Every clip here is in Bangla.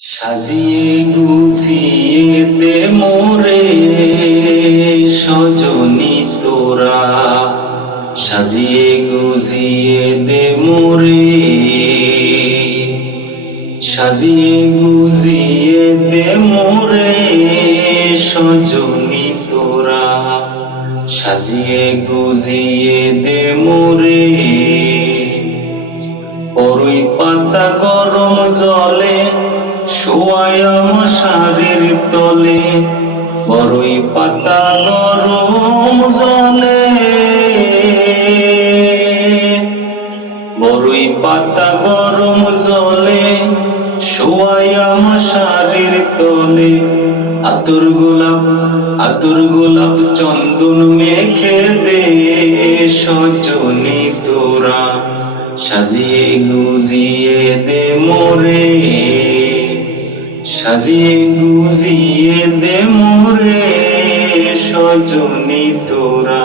সাজিয়ে গুছিয়ে দে মোরে সজনী তোরা, সাজিয়ে গুছিয়ে দে মোরে, সাজিয়ে গুছিয়ে দে মোরে সজনী তোরা, সাজিয়ে গুছিয়ে দে মোরে। বড়ই পাতা গরম জলে শোয়ায় মশারির তলে, বড়ই পাতা গরম জলে, বড়ই পাতা গরম জলে শোয়ায় মশারির তলে। আতর গোলাপ চন্দন মেখে দে সজনী তোরা, সাজিয়ে গুজিয়ে দে মোরে, সাজিয়ে গুজিয়ে দে মোরে সজনী তোরা,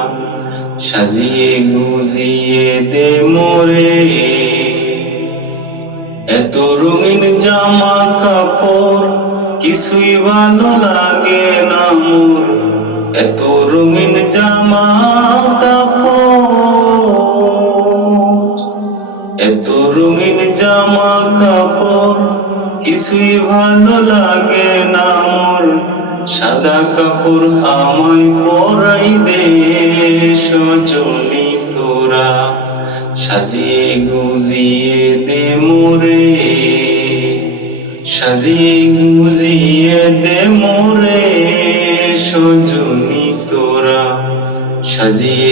সাজিয়ে গুজিয়ে দে মোরে। এত রঙিন জামা কাপড় কিছুই ভালো লাগে না মোর, এত রঙিন জামা কাপড়, এত রঙিন জামা কাপড় কিছুই ভালো লাগে না মোর। সাদা কাপড় আমায় পরাই দে সজনী তোরা, সাজিয়ে গুজিয়ে দে মোরে, সাজিয়ে গুজিয়ে দে মোরে সজনী তোরা, সাজিয়ে